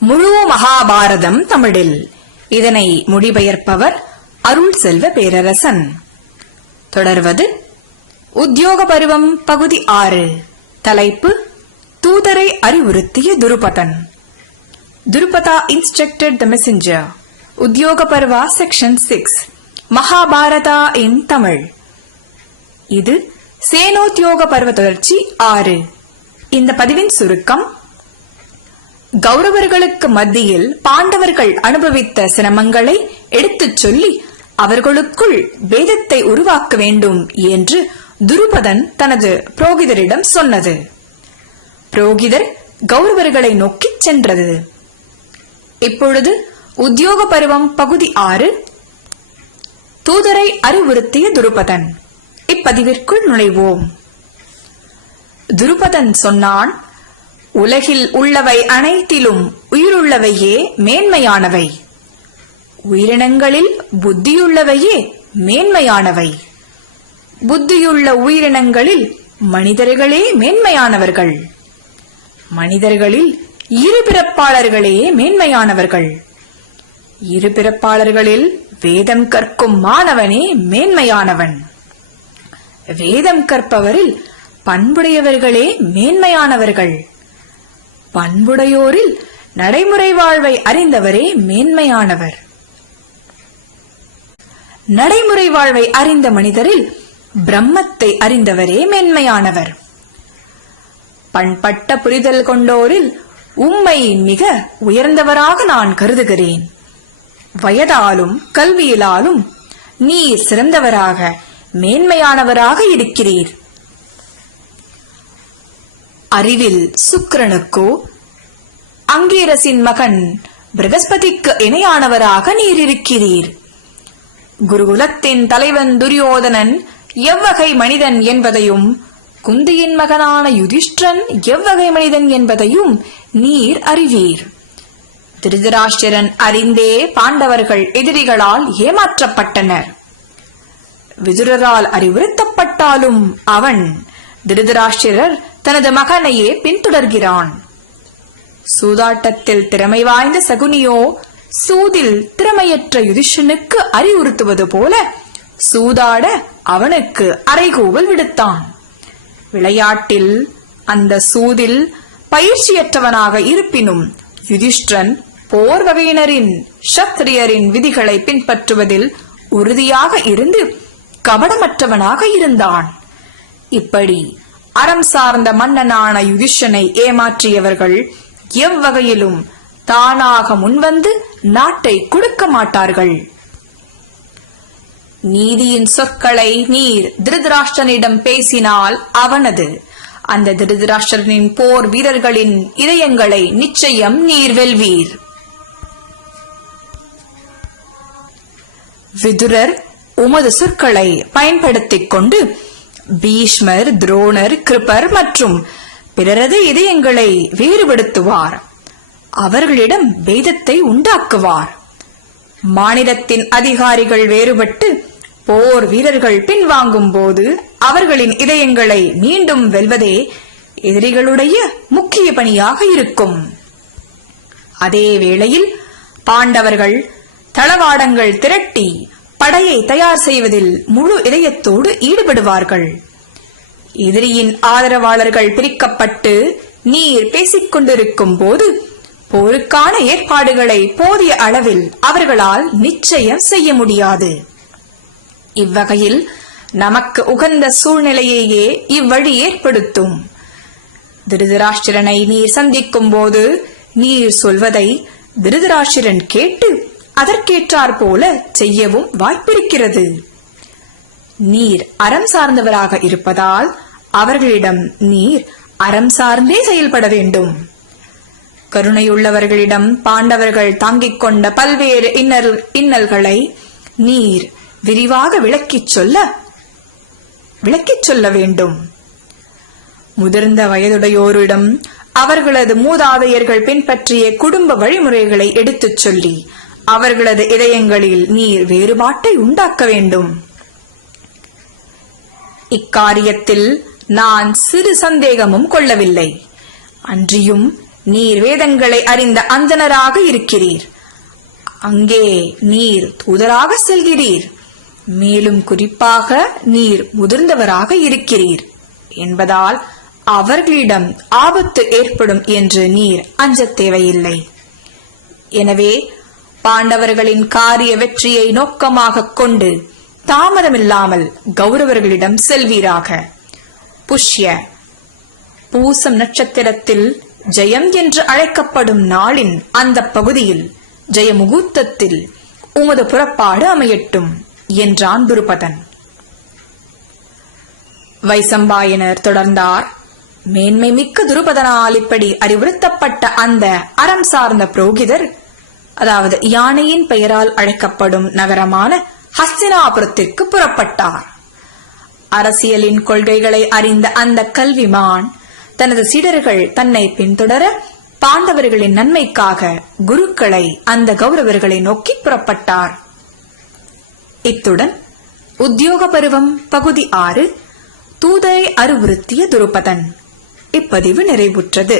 முழு மகாபாரதம் தமிழில். இதனை மொழிபெயர்ப்பவர் அருள் செல்வ பேரரசன். தொடர்வது உத்தியோக பருவம் பகுதி ஆறு. தலைப்பு தூதரை அறிவுறுத்திய துருபதன். துருபதா instructed the messenger Udyoga Parva section six Mahabharata in Tamil. இது சேனோத்யோக பருவ தொடர்ச்சி ஆறு. இந்த பதிவின் சுருக்கம் கௌரவர்களுக்கு மத்தியில் பாண்டவர்கள் அனுபவித்த சிரமங்களை எடுத்துச் சொல்லி அவர்களுக்குள் வேதத்தை உருவாக்க வேண்டும் என்று துருபதன் தனது புரோகிதரிடம் சொன்னது. புரோகிதர் கௌரவர்களை நோக்கிச் சென்றது. இப்பொழுது உத்தியோக பருவம் பகுதி ஆறு. தூதரை அறிவுறுத்திய துருபதன். இப்பதிவிற்குள் நுழைவோம். துருபதன் சொன்னான் உலகில் உள்ளவை அனைத்திலும் உயிருள்ளவையே மேன்மையானவை. உயிரினங்களில் புத்தியுள்ளவையே மேன்மையானவை. புத்தியுள்ள உயிரினங்களில் மனிதர்களே மேன்மையானவர்கள். மனிதர்களில் இருபிறப்பாளர்களே மேன்மையானவர்கள். இருபிறப்பாளர்களில் வேதம் கற்கும் மாணவனே மேன்மையானவன். வேதம் கற்பவரில் பண்புடையவர்களே மேன்மையானவர்கள். பண்புடையோரில் நடைமுறை வாழ்வை அறிந்தவரே மேன்மையானவர். நடைமுறை வாழ்வை அறிந்த மனிதரில் பிரம்மத்தை அறிந்தவரே மேன்மையானவர். பண்பட்ட புரிதல் கொண்டோரில் உம்மை மிக உயர்ந்தவராக நான் கருதுகிறேன். வயதாலும் கல்வியிலாலும் நீ சிறந்தவராக மேன்மையானவராக இருக்கிறீர். அறிவில் சுக்கிரனுக்கோ அங்கீரசின் மகன் பிரகஸ்பதிக்கு இணையானவராக நீர் இருக்கிறீர் குருகுலத்தின் தலைவன் துரியோதனன் எவ்வகை மனிதன் என்பதையும் குந்தியின் மகனான யுதிஷ்டன் எவ்வகை மனிதன் என்பதையும் நீர் அறிவீர். திருதராஷ்டிரன் அறிந்தே பாண்டவர்கள் எதிரிகளால் ஏமாற்றப்பட்டனர். விதுரரால் அறிவுறுத்தப்பட்டாலும் அவன் திருதராஷ்டிரர் தனது மகனையே பின்தொடர்கிறான். சூதாட்டத்தில் திறமை வாய்ந்த சகுனியோ சூதில் திறமையற்ற யுதிஷனுக்கு அறிவுறுத்துவது போல சூதாட அவனுக்கு அறைகூவல் விடுத்தான். விளையாட்டில் அந்த சூதில் பயிற்சியற்றவனாக இருப்பினும் யுதிஷ்டன் போர் வகையினரின் சத்திரியரின் விதிகளை பின்பற்றுவதில் உறுதியாக இருந்து கபடமற்றவனாக இருந்தான். இப்படி அறம் சார்ந்த மன்னனான யுதிஷனை ஏமாற்றியவர்கள் எவ்வகையிலும் தானாக முன்வந்து நாட்டை கொடுக்க மாட்டார்கள். நீதியின் சொற்களை நீர் திருதராஷ்டனிடம் பேசினால் அவனது. அந்த திருதராஷ்டிரனின் போர் வீரர்களின் இதயங்களை நிச்சயம் நீர் வெல்வீர். விதுரர் உமது சொற்களை பயன்படுத்திக் கொண்டு பீஷ்மர் துரோணர் கிருபர் மற்றும் பிறரது இதயங்களை வேறுபடுத்துவார். அவர்களிடம் வேதத்தை உண்டாக்குவார். மாநிலத்தின் அதிகாரிகள் வேறுபட்டு போர் வீரர்கள் பின்வாங்கும் போது அவர்களின் இதயங்களை மீண்டும் வெல்வதே எதிரிகளுடைய முக்கிய பணியாக இருக்கும். அதே வேளையில் பாண்டவர்கள் தளவாடங்கள் திரட்டி படையை தயார் செய்வதில் முழு இதயத்தோடு ஈடுபடுவார்கள். எதிரியின் ஆதரவாளர்கள் பிரிக்கப்பட்டு நீர் பேசிக் கொண்டிருக்கும் போது போருக்கான ஏற்பாடுகளை போதிய அளவில் அவர்களால் நிச்சயம் செய்ய முடியாது. இவ்வகையில் நமக்கு உகந்த சூழ்நிலையையே இவ்வழி ஏற்படுத்தும். திருதராஷ்டிரனை நீர் சந்திக்கும் போது நீர் சொல்வதை திருதராஷ்டிரன் கேட்டு அதற்கேற்றாற் போல செய்யவும் வாய்ப்பிருக்கிறது. நீர் அறம் சார்ந்தவராக இருப்பதால் அவர்களிடம் நீர் அறம் சார்ந்தே செயல்பட வேண்டும். கருணையுள்ளவர்களிடம் பாண்டவர்கள் தாங்கிக் கொண்ட பல்வேறு இன்னல் இன்னல்களை நீர் விரிவாக விளக்கிச் சொல்ல விளக்கிச் சொல்ல வேண்டும். முதிர்ந்த வயதுடையோரிடம் அவர்களது மூதாதையர்கள் பின்பற்றிய குடும்ப வழிமுறைகளை எடுத்துச் சொல்லி அவர்களது இதயங்களில் நீர் வேறுபாட்டை உண்டாக்க வேண்டும். இக்காரியத்தில் நான் சிறு சந்தேகமும் கொள்ளவில்லை. அன்றியும் நீர் வேதங்களை அறிந்த அந்தனராக இருக்கிறீர். அங்கே நீர் தூதராக செல்கிறீர். மேலும் குறிப்பாக நீர் முதிர்ந்தவராக இருக்கிறீர். என்பதால் அவர்களிடம் ஆபத்து ஏற்படும் என்று நீர் அஞ்சத் தேவையில்லை. எனவே பாண்டவர்களின் காரிய வெற்றியை நோக்கமாக கொண்டு தாமதமில்லாமல் கௌரவர்களிடம் செல்வீராக. புஷ்ய பூசம் நட்சத்திரத்தில் ஜெயம் என்று அழைக்கப்படும் நாளின் அந்த பகுதியில் ஜெயமுகூர்த்தத்தில் உமது புறப்பாடு அமையட்டும் என்றான் துருபதன். வைசம்பாயனர் தொடர்ந்தார். மேன்மை மிக்க துருபதனால் இப்படி அறிவுறுத்தப்பட்ட அந்த அறம் சார்ந்த புரோகிதர் அதாவது யானையின் பெயரால் அழைக்கப்படும் நகரமான ஹஸ்தினாபுரத்திற்கு புறப்பட்டார். அரசியலின் கொள்கைகளை அறிந்த அந்த கல்விமான் தனது சீடர்கள் தன்னை பின்தொடர பாண்டவர்களின் நன்மைக்காக குருக்களை அந்த கௌரவர்களை நோக்கி புறப்பட்டார். இத்துடன் உத்தியோக பருவம் பகுதி ஆறு தூதரை அறிவுறுத்திய துருபதன் இப்பதிவு நிறைவுற்றது.